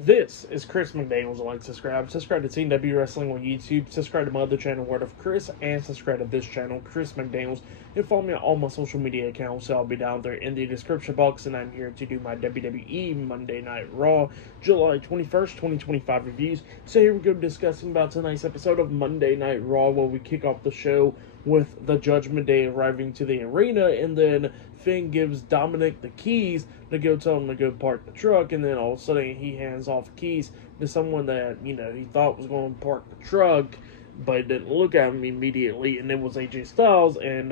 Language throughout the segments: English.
This is Chris McDaniels. Like, subscribe to Team W Wrestling on YouTube, subscribe to my other channel, Word of Chris, and subscribe to this channel, Chris McDaniels, and follow me on all my social media accounts, so I'll be down there in the description box, and I'm here to do my WWE Monday Night Raw, July 21st, 2025 reviews. So here we go, discussing about tonight's episode of Monday Night Raw, where we kick off the show with the Judgment Day arriving to the arena, and then Finn gives Dominic the keys to go tell him to go park the truck, and then all of a sudden he hands off keys to someone that, he thought was going to park the truck, but didn't look at him immediately, and it was AJ Styles, and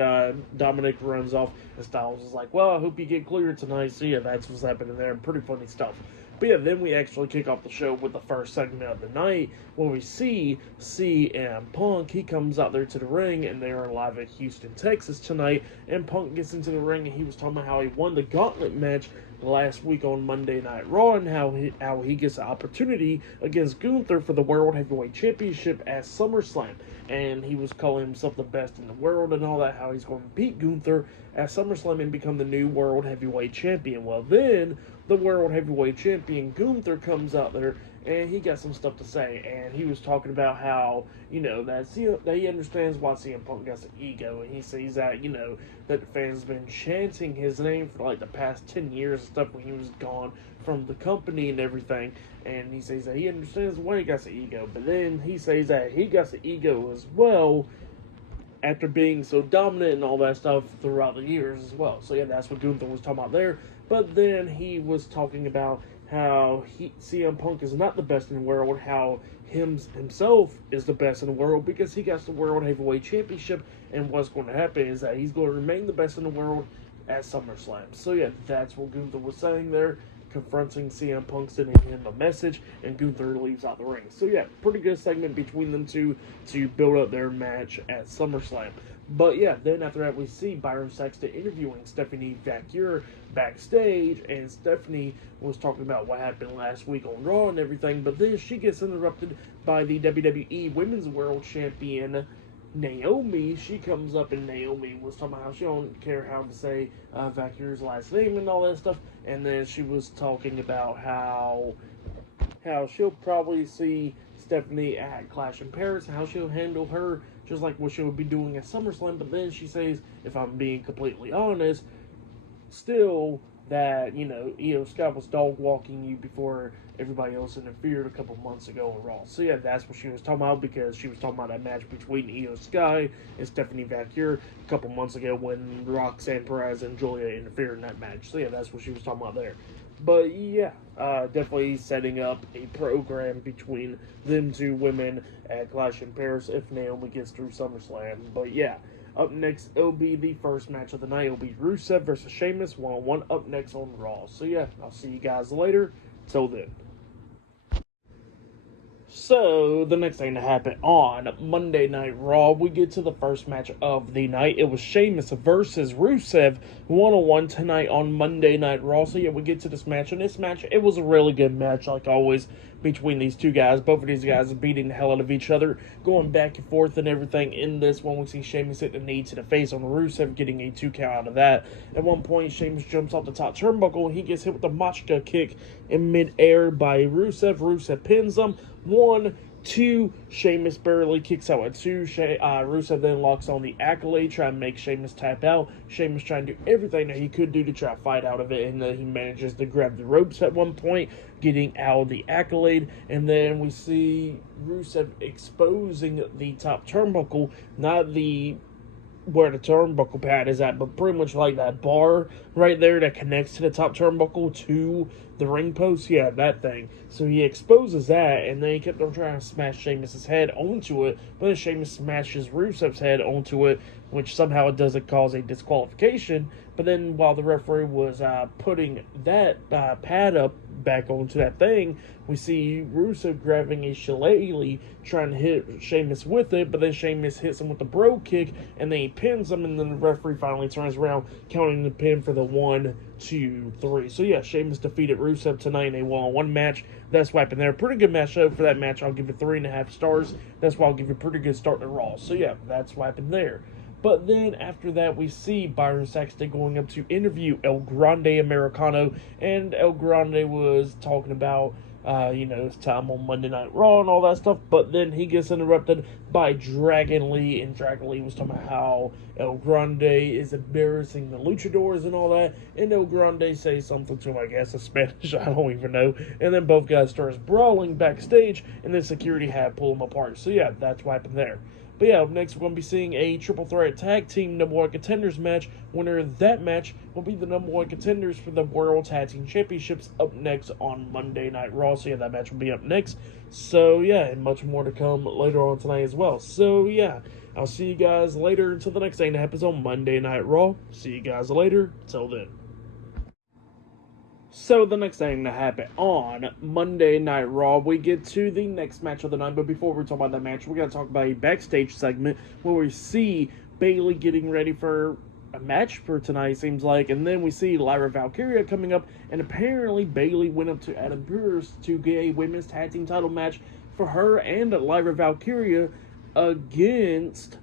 Dominic runs off, and Styles is like, well, I hope you get cleared tonight. So yeah, that's what's happening there. Pretty funny stuff. But yeah, then we actually kick off the show with the first segment of the night, where we see CM Punk. He comes out there to the ring, and they are live at Houston, Texas tonight, and Punk gets into the ring, and he was talking about how he won the gauntlet match last week on Monday Night Raw, and how he gets an opportunity against Gunther for the World Heavyweight Championship at SummerSlam. And he was calling himself the best in the world and all that, how he's going to beat Gunther at SummerSlam and become the new World Heavyweight Champion. Well, then the World Heavyweight Champion Gunther comes out there, and he got some stuff to say, and he was talking about how, that he understands why CM Punk got an ego, and he says that, that the fans have been chanting his name for like the past 10 years and stuff when he was gone from the company and everything, and he says that he understands why he got the ego, but then he says that he got the ego as well after being so dominant and all that stuff throughout the years as well. So yeah, that's what Gunther was talking about there. But then he was talking about how CM Punk is not the best in the world, how himself is the best in the world because he got the World Heavyweight Championship, and what's going to happen is that he's going to remain the best in the world at SummerSlam. So yeah, that's what Gunther was saying there, confronting CM Punk, sending him a message, and Gunther leaves out the ring. So yeah, pretty good segment between them two to build up their match at SummerSlam. But yeah, then after that we see Byron Saxton interviewing Stephanie Vaquer backstage, and Stephanie was talking about what happened last week on Raw and everything, but then she gets interrupted by the WWE Women's World Champion Naomi. She comes up, and Naomi was talking about how she don't care how to say Vaquer's last name and all that stuff, and then she was talking about how she'll probably see Stephanie at Clash in Paris, and how she'll handle her just like what she'll be doing at SummerSlam. But then she says, if I'm being completely honest, still that, Io Scott was dog walking you before everybody else interfered a couple months ago on Raw. So yeah, that's what she was talking about, because she was talking about that match between Io Sky and Stephanie Vaquer a couple months ago when Roxanne Perez and Julia interfered in that match. So yeah, that's what she was talking about there. But yeah, definitely setting up a program between them two women at Clash in Paris if Naomi gets through SummerSlam. But yeah, up next, it'll be the first match of the night. It'll be Rusev versus Sheamus, one-on-one, up next on Raw. So yeah, I'll see you guys later. Till then. So, the next thing to happen on Monday Night Raw, we get to the first match of the night. It was Sheamus versus Rusev, one-on-one tonight on Monday Night Raw. So yeah, we get to this match, and this match, it was a really good match, like always, between these two guys. Both of these guys are beating the hell out of each other, going back and forth and everything. In this one, we see Sheamus hit the knee to the face on Rusev, getting a 2 count out of that. At one point, Sheamus jumps off the top turnbuckle, and he gets hit with the Machka kick in midair by Rusev. Rusev pins him. 1, 2, Sheamus barely kicks out at 2. Rusev then locks on the Accolade, trying to make Sheamus tap out. Sheamus trying to do everything that he could do to try to fight out of it, and he manages to grab the ropes at one point, getting out of the Accolade. And then we see Rusev exposing the top turnbuckle, not the where the turnbuckle pad is at, but pretty much like that bar right there that connects to the top turnbuckle to the ring post. Yeah, that thing. So he exposes that, and then he kept on trying to smash Sheamus' head onto it, but then Sheamus smashes Rusev's head onto it, which somehow it doesn't cause a disqualification. But then while the referee was putting that pad up back onto that thing, we see Rusev grabbing a shillelagh, trying to hit Sheamus with it, but then Sheamus hits him with the bro kick, and then he pins him, and then the referee finally turns around, counting the pin for the 1, 2, 3. So yeah, Sheamus defeated Rusev tonight in a one-on-one match. That's what happened there. Pretty good match though. For that match, I'll give it 3.5 stars. That's why I'll give it a pretty good start to Raw. So yeah, that's what happened there. But then after that, we see Byron Saxton going up to interview El Grande Americano, and El Grande was talking about His time on Monday Night Raw and all that stuff. But then he gets interrupted by Dragon Lee, and Dragon Lee was talking about how El Grande is embarrassing the luchadors and all that. And El Grande says something to him, I guess, in Spanish, I don't even know. And then both guys starts brawling backstage, and then security had pull them apart. So yeah, that's what happened there. But yeah, up next we're going to be seeing a triple threat tag team number one contenders match. Winner of that match will be the number one contenders for the World Tag Team Championships up next on Monday Night Raw. So yeah, that match will be up next. So yeah, and much more to come later on tonight as well. So yeah, I'll see you guys later until the next thing that happens on Monday Night Raw. See you guys later. Till then. So the next thing to happen on Monday Night Raw, we get to the next match of the night. But before we talk about that match, we're going to talk about a backstage segment where we see Bayley getting ready for a match for tonight, seems like. And then we see Lyra Valkyria coming up. And apparently Bayley went up to Adam Pearce to get a women's tag team title match for her and Lyra Valkyria against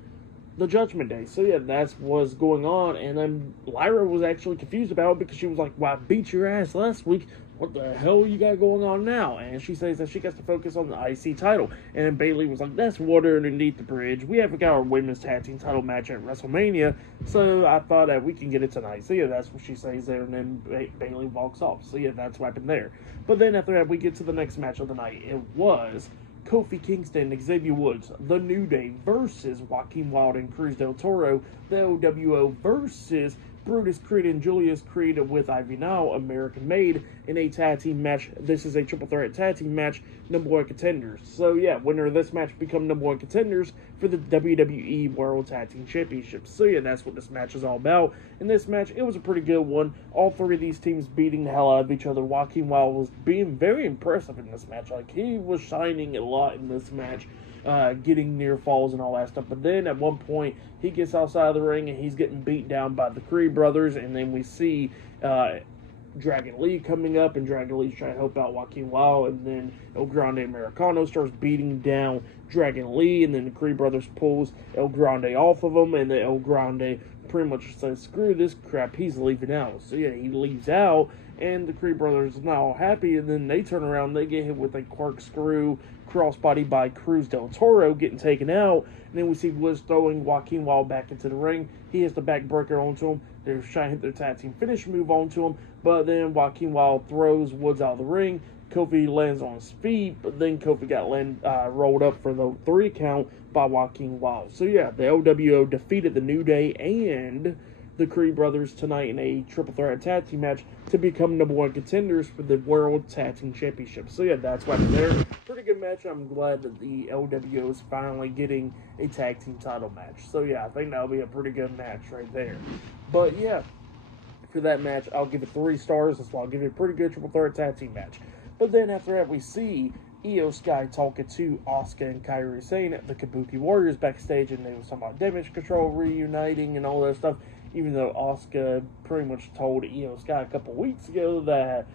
the Judgment Day. So yeah, that's what's going on. And then Lyra was actually confused about it because she was like, well, I beat your ass last week. What the hell you got going on now? And she says that she gets to focus on the IC title. And then Bayley was like, that's water underneath the bridge. We haven't got our women's tag team title match at WrestleMania, so I thought that we can get it tonight. So yeah, that's what she says there. And then Bayley walks off. So yeah, that's what happened there. But then after that, we get to the next match of the night. It was Kofi Kingston, Xavier Woods, The New Day versus Joaquin Wilde and Cruz del Toro, the OWO versus Brutus Creed and Julius Creed with Ivy Now, American Made, in a tag team match. This is a triple threat tag team match, number one contenders. So yeah, winner of this match become number one contenders for the WWE World Tag Team Championships. So yeah, that's what this match is all about. In this match, it was a pretty good one. All three of these teams beating the hell out of each other. Joaquin Wilde was being very impressive in this match. Like, he was shining a lot in this match. Getting near falls and all that stuff. But then at one point, he gets outside of the ring and he's getting beat down by the Creed brothers. And then we see Dragon Lee coming up, and Dragon Lee's trying to help out Joaquin Wilde. And then El Grande Americano starts beating down Dragon Lee. And then the Creed brothers pulls El Grande off of him. And then El Grande pretty much says, screw this crap, he's leaving out. So yeah, he leaves out. And the Creed brothers are not all happy, and then they turn around, they get hit with a corkscrew crossbody by Cruz del Toro, getting taken out. And then we see Woods throwing Joaquin Wilde back into the ring. He has the backbreaker onto him. They're trying to hit their tag team finish move onto him, but then Joaquin Wilde throws Woods out of the ring. Kofi lands on his feet, but then Kofi got rolled up for the 3 count by Joaquin Wilde. So yeah, the LWO defeated the New Day and the Creed brothers tonight in a triple threat tag team match to become number one contenders for the World Tag Team Championship. So yeah, that's why they're there. Pretty good match. I'm glad that the LWO is finally getting a tag team title match. So yeah, I think that'll be a pretty good match right there. But yeah, for that match, I'll give it 3 stars. That's why I'll give it a pretty good triple threat tag team match. But then after that, we see Io Sky talking to Asuka and Kairi Sane, the Kabuki Warriors, backstage, and they was talking about Damage Control reuniting and all that stuff. Even though Asuka pretty much told Io Sky a couple weeks ago that,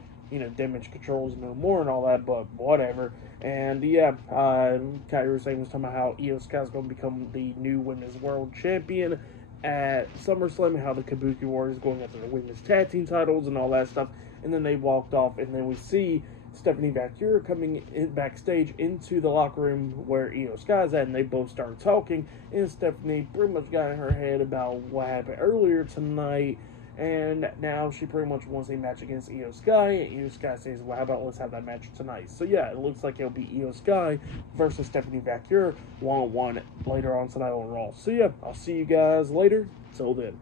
Damage Control is no more and all that, but whatever. And yeah, Kairi Sane was talking about how Io Sky is going to become the new Women's World Champion at SummerSlam, and how the Kabuki Warriors is going after the Women's Tag Team titles and all that stuff. And then they walked off, and then we see Stephanie Vaquer coming in backstage into the locker room where Io Sky's at, and they both started talking, and Stephanie pretty much got in her head about what happened earlier tonight, and now she pretty much wants a match against Io Sky, and Io Sky says, well, how about let's have that match tonight? So yeah, it looks like it'll be Io Sky versus Stephanie Vaquer one-on-one later on tonight on Raw. So yeah, I'll see you guys later. Till then.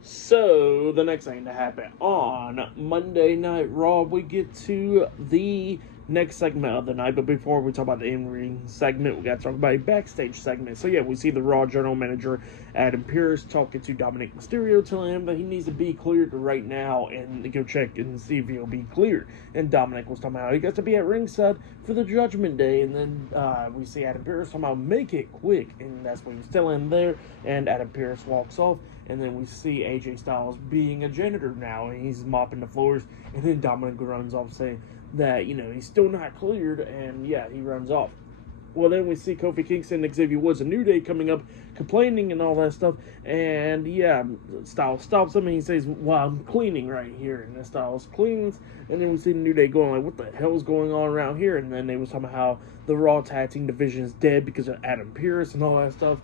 So, the next thing to happen on Monday Night Raw, we get to the next segment of the night. But before we talk about the in-ring segment, we got to talk about a backstage segment. So yeah, we see the Raw general manager, Adam Pearce, talking to Dominic Mysterio, telling him that he needs to be cleared right now and go check and see if he'll be cleared. And Dominic was talking about how he got to be at ringside for the Judgment Day. And then we see Adam Pearce talking about make it quick. And that's what he was telling him there. And Adam Pearce walks off. And then we see AJ Styles being a janitor now, and he's mopping the floors. And then Dominic runs off saying that, he's still not cleared, and yeah, he runs off. Well, then we see Kofi Kingston, Xavier Woods, and New Day coming up, complaining and all that stuff. And yeah, Styles stops him and he says, "Well, I'm cleaning right here." And then Styles cleans, and then we see the New Day going like, "What the hell is going on around here?" And then they was talking about how the Raw Tag Team division is dead because of Adam Pearce and all that stuff.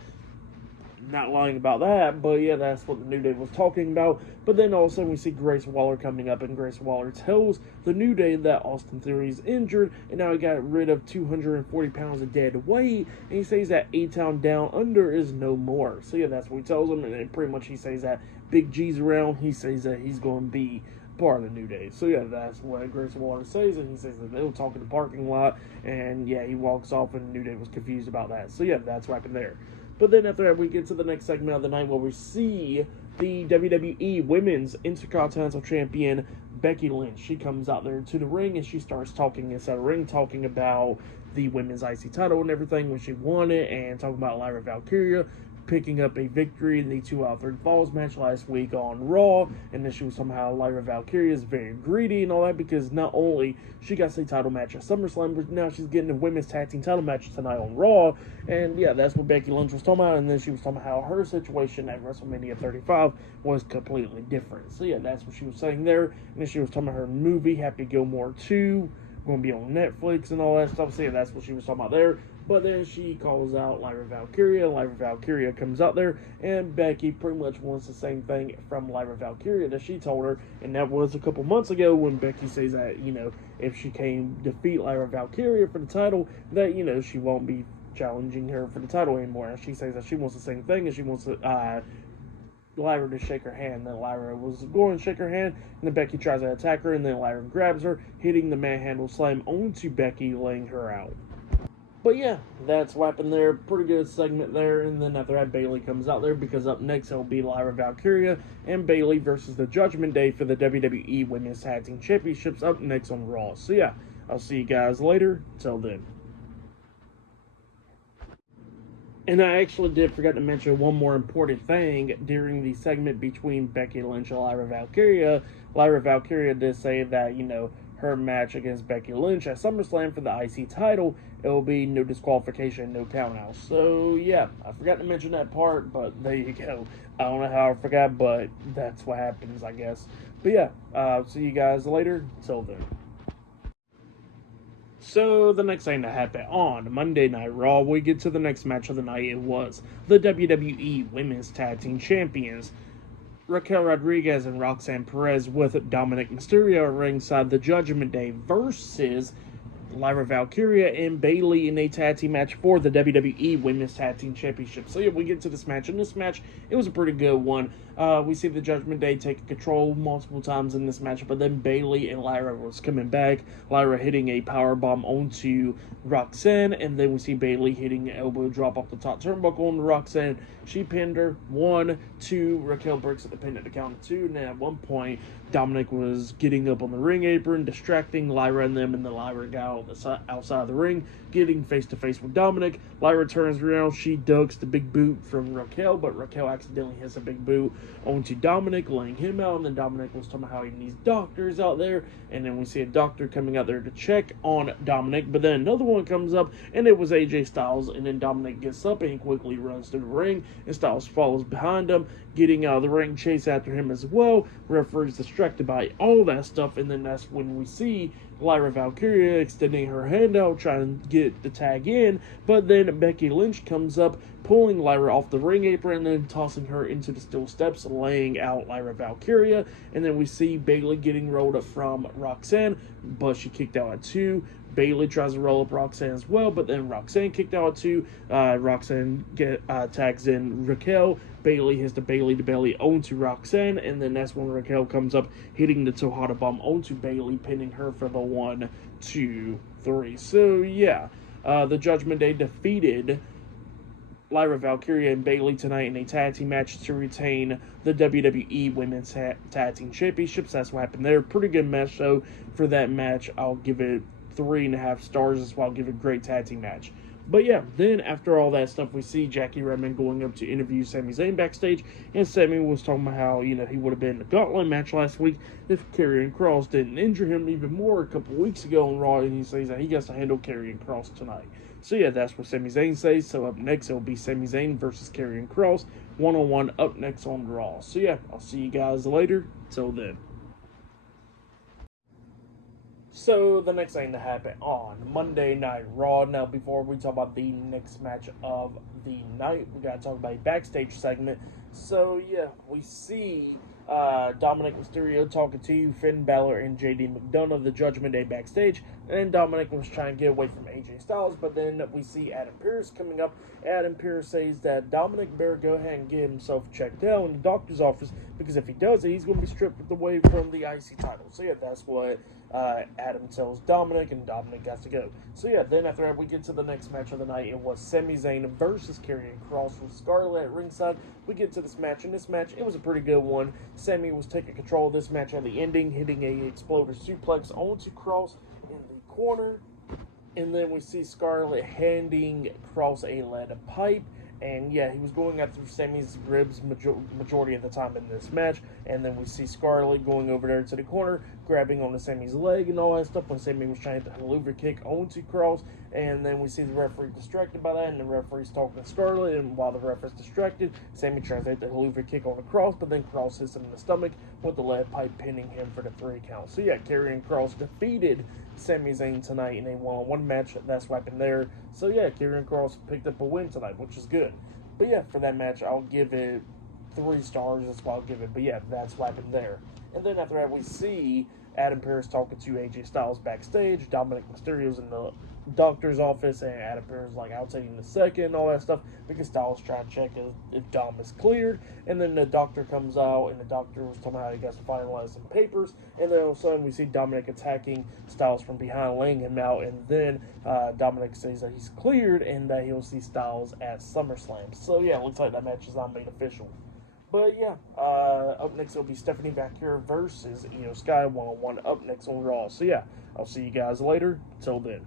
Not lying about that, but yeah, that's what the New Day was talking about. But then all of a sudden we see Grace Waller coming up, and Grace Waller tells the New Day that Austin Theory is injured, and now he got rid of 240 pounds of dead weight, and he says that A-Town Down Under is no more. So yeah, that's what he tells him, and then pretty much he says that Big G's around, he says that he's going to be part of the New Day. So yeah, that's what Grace Waller says, and he says that they'll talk in the parking lot, and yeah, he walks off, and the New Day was confused about that. So yeah, that's what happened there. But then after that, we get to the next segment of the night where we see the WWE Women's Intercontinental Champion, Becky Lynch. She comes out there to the ring and she starts talking inside the ring, talking about the Women's IC title and everything when she won it, and talking about Lyra Valkyria picking up a victory in the 2 out of 3 falls match last week on Raw, and then she was somehow Lyra Valkyria is very greedy and all that, because not only she got a title match at SummerSlam, but now she's getting a women's tag team title match tonight on Raw. And yeah, that's what Becky Lynch was talking about, and then she was talking about how her situation at WrestleMania 35 was completely different. So yeah, that's what she was saying there. And then she was talking about her movie Happy Gilmore 2 going to be on Netflix and all that stuff. So yeah, that's what she was talking about there. But then she calls out Lyra Valkyria. Lyra Valkyria comes out there, and Becky pretty much wants the same thing from Lyra Valkyria that she told her, and that was a couple months ago when Becky says that, you know, if she can defeat Lyra Valkyria for the title, that, you know, she won't be challenging her for the title anymore. And she says that she wants the same thing, and she wants to, Lyra to shake her hand. Then Lyra was going to shake her hand, and then Becky tries to attack her, and then Lyra grabs her, hitting the manhandle slam onto Becky, laying her out. But yeah, that's what happened there. Pretty good segment there. And then after that, Bayley comes out there, because up next it'll be Lyra Valkyria and Bayley versus the Judgment Day for the WWE Women's Tag Team Championships up next on Raw. So yeah, I'll see you guys later. Till then. And I actually did forget to mention one more important thing during the segment between Becky Lynch and Lyra Valkyria. Lyra Valkyria did say that, you know, her match against Becky Lynch at SummerSlam for the IC title, it will be no disqualification, no countouts. So yeah, I forgot to mention that part, but there you go. I don't know how I forgot, but that's what happens, I guess. But yeah, see you guys later. Till then. So the next thing that happened on Monday Night Raw, we get to the next match of the night. It was the WWE Women's Tag Team Champions, Raquel Rodriguez and Roxanne Perez, with Dominic Mysterio at ringside, the Judgment Day versus Lyra Valkyria and Bayley in a tag team match for the WWE Women's Tag Team Championship. So yeah, we get to this match. In this match, it was a pretty good one. We see the Judgment Day take control multiple times in this match, but then Bayley and Lyra was coming back. Lyra hitting a powerbomb onto Roxanne, and then we see Bayley hitting an elbow drop off the top turnbuckle on Roxanne. She pinned her. 1, 2. Raquel breaks at the pin at the count of 2. And then at one point, Dominic was getting up on the ring apron, distracting Lyra and them, and then Lyra got outside of the ring, getting face-to-face with Dominic. Lyra turns around. She ducks the big boot from Raquel, but Raquel accidentally hits a big boot onto Dominic, laying him out. And then Dominic was talking about how he needs doctors out there, and then we see a doctor coming out there to check on Dominic, but then another one comes up, and it was AJ Styles. And then Dominic gets up and he quickly runs to the ring, and Styles follows behind him, getting out of the ring, chase after him as well. Referee's distracted by all that stuff, and then that's when we see Lyra Valkyria extending her hand out, trying to get the tag in, but then Becky Lynch comes up, pulling Lyra off the ring apron, and then tossing her into the steel steps, laying out Lyra Valkyria. And then we see Bayley getting rolled up from Roxanne, but she kicked out at 2. Bayley tries to roll up Roxanne as well, but then Roxanne kicked out at 2. Roxanne tags in Raquel. Bayley hits the Bayley to belly onto Roxanne, and then that's when Raquel comes up, hitting the Tohada bomb onto Bayley, pinning her for the 1, 2, 3. So yeah, the Judgment Day defeated Lyra Valkyria and Bayley tonight in a tag team match to retain the WWE Women's Tag Team Championships. That's what happened there. Pretty good match, though. For that match, I'll give it 3.5 stars. That's why I'll give it a great tag team match. But yeah, then after all that stuff, we see Jackie Redmond going up to interview Sami Zayn backstage, and Sami was talking about how, he would have been in the gauntlet match last week if Karrion Kross didn't injure him even more a couple weeks ago on Raw, and he says that he has to handle Karrion Kross tonight. So yeah, that's what Sami Zayn says. So up next, it'll be Sami Zayn versus Karrion Kross, one-on-one up next on Raw. So yeah, I'll see you guys later. Till then. So the next thing to happen on Monday Night Raw. Now, before we talk about the next match of the night, we gotta talk about a backstage segment. So yeah, we see Dominic Mysterio talking to Finn Balor and JD McDonough, the Judgment Day backstage, and Dominic was trying to get away from AJ Styles, but then we see Adam Pearce coming up. Adam Pearce says that Dominic better go ahead and get himself checked out in the doctor's office, because if he does it, he's going to be stripped away from the IC title. So yeah, that's what Adam tells Dominic, and Dominic has to go. So yeah, then after that, we get to the next match of the night. It was Sami Zayn versus Karrion Kross with Scarlett at ringside. We get to this match, and this match, it was a pretty good one. Sami was taking control of this match at the ending, hitting a exploder suplex onto Kross in the corner. And then we see Scarlett handing Kross a lead pipe. And yeah, he was going after Sami's ribs majority of the time in this match. And then we see Scarlett going over there to the corner, grabbing onto Sami's leg and all that stuff when Sami was trying to hit the Helluva Kick onto Kross. And then we see the referee distracted by that, and the referee's talking to Scarlett. And while the referee's distracted, Sami tries to hit the Helluva Kick on the Kross, but then Kross hits him in the stomach with the lead pipe, pinning him for the 3 count. So yeah, Karrion Kross defeated Sami Zayn tonight in a one-on-one match. That's what happened there. So yeah, Karrion Kross picked up a win tonight, which is good. But yeah, for that match, I'll give it 3 stars. That's what I'll give it. But yeah, that's what happened there. And then after that, we see Adam Pearce talking to AJ Styles backstage. Dominic Mysterio's in the doctor's office, and Adam Pearce is like, I'll take him in a second, and all that stuff, because Styles trying to check if Dom is cleared. And then the doctor comes out, and the doctor was talking about how he got to finalize some papers. And then all of a sudden, we see Dominic attacking Styles from behind, laying him out. And then Dominic says that he's cleared and that he'll see Styles at SummerSlam. So yeah, it looks like that match is not made official. But yeah, up next it'll be Stephanie Vaquer versus Io Sky one-on-one up next on Raw. So yeah, I'll see you guys later. Till then.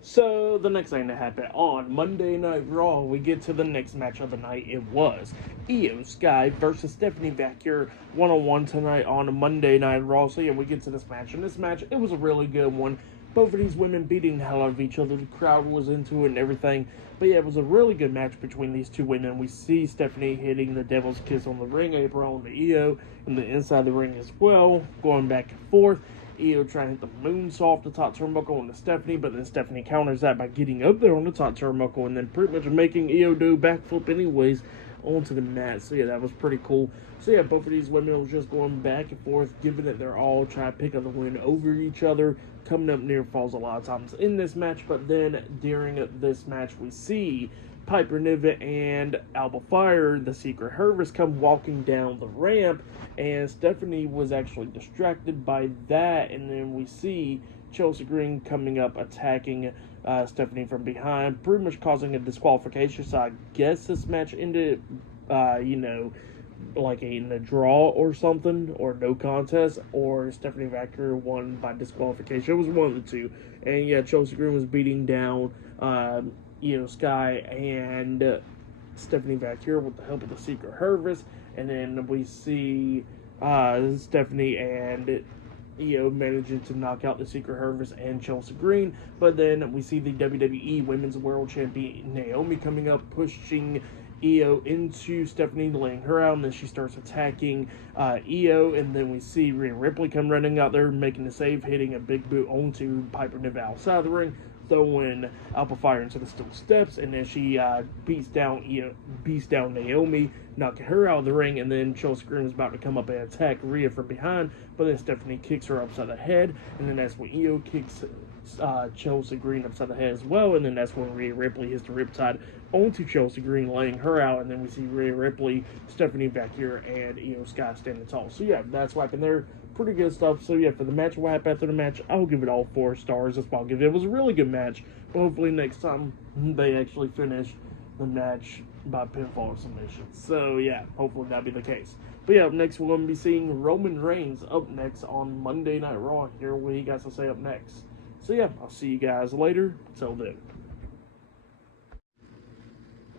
So the next thing that happened on Monday Night Raw, we get to the next match of the night. It was Io Sky versus Stephanie Vaquer one-on-one tonight on Monday Night Raw. So yeah, we get to this match, and this match, it was a really good one. Both of these women beating the hell out of each other. The crowd was into it and everything. But yeah, it was a really good match between these two women. We see Stephanie hitting the Devil's Kiss on the ring apron on the Io and the inside of the ring as well, going back and forth. Io trying to hit the moonsault off the top turnbuckle on Stephanie, but then Stephanie counters that by getting up there on the top turnbuckle and then pretty much making Io do a backflip anyways onto the mat. So yeah, that was pretty cool. So yeah, both of these women was just going back and forth, giving it their all, trying to pick up the win over each other, coming up near falls a lot of times in this match. But then during this match, we see Piper Niven and Alba Fire, the Secret Harvest, come walking down the ramp, and Stephanie was actually distracted by that. And then we see Chelsea Green coming up, attacking Stephanie from behind, pretty much causing a disqualification. So I guess this match ended, like in a draw or something, or no contest, or Stephanie Vaquer won by disqualification. It was one of the two. And yeah, Chelsea Green was beating down Io Sky and Stephanie Vaquer with the help of the Secret Harvest. And then we see Stephanie and Io managing to knock out the Secret Harvest and Chelsea Green. But then we see the WWE Women's World Champion Naomi coming up, pushing Io into Stephanie, laying her out, and then she starts attacking Io, and then we see Rhea Ripley come running out there, making the save, hitting a big boot onto Piper Niven outside the ring, throwing Alba Fire into the steel steps, and then she beats down Naomi, knocking her out of the ring. And then Chelsea Green is about to come up and attack Rhea from behind, but then Stephanie kicks her upside the head, and then that's when Io kicks Chelsea Green upside the head as well, and then that's when Rhea Ripley hits the riptide onto Chelsea Green, laying her out. And then we see Rhea Ripley, Stephanie Vaquer, and Io Sky standing tall. So yeah, that's what happened there. Pretty good stuff. So yeah, for the match, what happened after the match, I'll give it all 4 stars. That's what I'll give it. It was a really good match, but hopefully next time they actually finish the match by pinfall or submission. So yeah, hopefully that'll be the case. But yeah, up next we're going to be seeing Roman Reigns up next on Monday Night Raw. Hear what he got to say up next. So yeah, I'll see you guys later. Till then.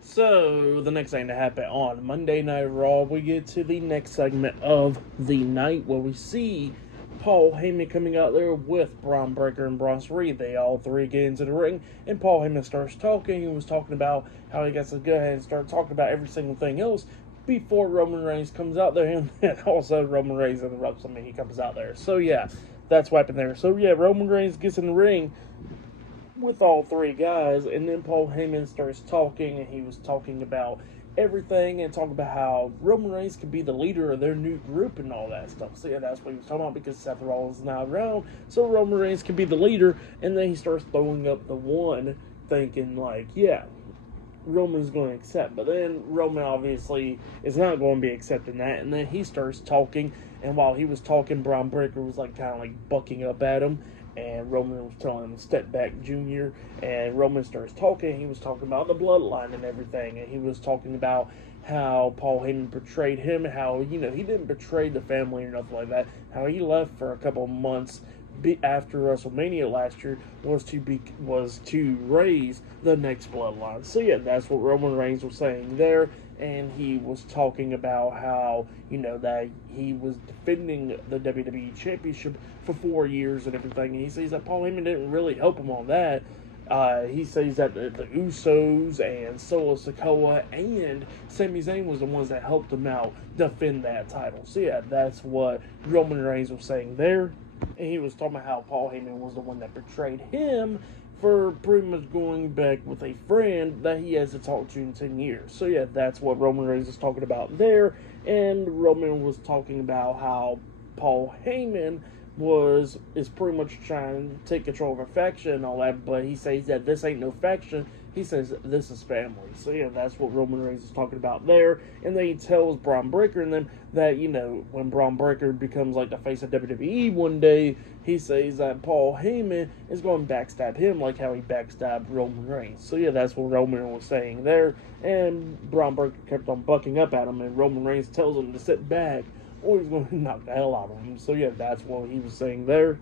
So, the next thing to happen on Monday Night Raw, we get to the next segment of the night where we see Paul Heyman coming out there with Braun Breaker and Bronson Reed. They all three get into the ring, and Paul Heyman starts talking. He was talking about how he gets to go ahead and start talking about every single thing else before Roman Reigns comes out there, and then also Roman Reigns interrupts him and he comes out there. So, yeah, that's what happened there. So, yeah, Roman Reigns gets in the ring with all three guys, and then Paul Heyman starts talking, and he was talking about everything and talking about how Roman Reigns could be the leader of their new group and all that stuff. So yeah, that's what he was talking about, because Seth Rollins is not around, so Roman Reigns can be the leader. And then he starts throwing up the one, thinking like, yeah, Roman's going to accept, but then Roman obviously is not going to be accepting that. And then he starts talking, and while he was talking, Braun Breaker was like kind of like bucking up at him, and Roman was telling him to step back, Junior. And Roman starts talking. He was talking about the bloodline and everything, and he was talking about how Paul Heyman betrayed him, how, you know, he didn't betray the family or nothing like that, how he left for a couple of months after WrestleMania last year was to raise the next bloodline. So yeah, that's what Roman Reigns was saying there. And he was talking about how, you know, that he was defending the WWE Championship for 4 years and everything. And he says that Paul Heyman didn't really help him on that. He says that the Usos and Solo Sikoa and Sami Zayn was the ones that helped him out defend that title. So yeah, that's what Roman Reigns was saying there. And he was talking about how Paul Heyman was the one that betrayed him for pretty much going back with a friend that he hasn't talked to in 10 years. So yeah, that's what Roman Reigns is talking about there. And Roman was talking about how Paul Heyman is pretty much trying to take control of a faction and all that, but he says that this ain't no faction. He says this is family. So yeah, that's what Roman Reigns is talking about there. And then he tells Braun Breaker and them that, you know, when Braun Breaker becomes like the face of WWE one day, he says that Paul Heyman is going to backstab him like how he backstabbed Roman Reigns. So yeah, that's what Roman was saying there. And Braun Breaker kept on bucking up at him, and Roman Reigns tells him to sit back or he's going to knock the hell out of him. So yeah, that's what he was saying there.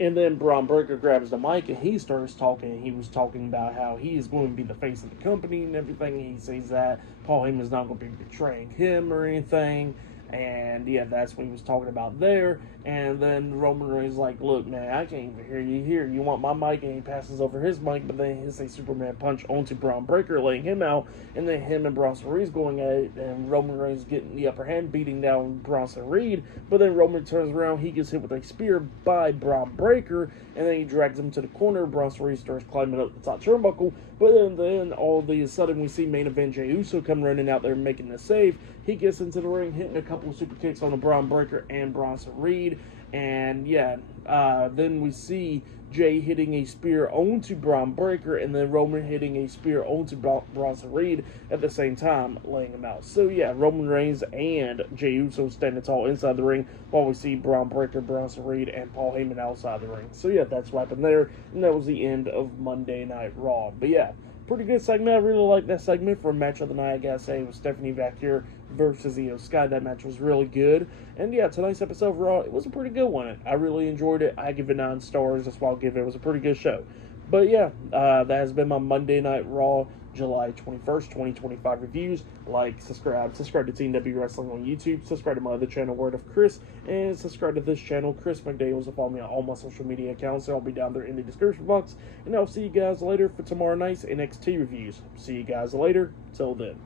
And then Braun Breaker grabs the mic and he starts talking. And he was talking about how he is going to be the face of the company and everything. And he says that Paul Heyman is not going to be betraying him or anything. And yeah, that's what he was talking about there. And then Roman Reigns is like, look, man, I can't even hear you here. You want my mic? And he passes over his mic, but then he hits a Superman punch onto Braun Breaker, laying him out. And then him and Bronson Reed's going at it, and Roman Reigns getting the upper hand, beating down Bronson Reed. But then Roman turns around, he gets hit with a spear by Braun Breaker, and then he drags him to the corner. Bronson Reed starts climbing up the top turnbuckle. But then all of a sudden, we see main event Jey Uso come running out there making the save. He gets into the ring, hitting a couple of super kicks on the Braun Breaker and Bronson Reed. And yeah, then we see Jay hitting a spear onto Braun Breaker, and then Roman hitting a spear onto Bronson Reed at the same time, laying him out. So yeah, Roman Reigns and Jey Uso standing tall inside the ring, while we see Braun Breaker, Bronson Reed, and Paul Heyman outside the ring. So yeah, that's what happened there, and that was the end of Monday Night Raw. But yeah, pretty good segment. I really like that segment for a match of the night. I gotta say, it was Stephanie Vaquer versus Io Sky. That match was really good. And yeah, tonight's episode of Raw, it was a pretty good one. I really enjoyed it. I give it 9 stars. That's why I'll give it. It was a pretty good show. But yeah, that has been my Monday Night Raw, July 21st, 2025 reviews. Like, subscribe to Team W Wrestling on YouTube. Subscribe to my other channel, Word of Chris. And subscribe to this channel, Chris McDaniels, and follow me on all my social media accounts. I'll be down there in the description box. And I'll see you guys later for tomorrow night's NXT reviews. See you guys later. Till then.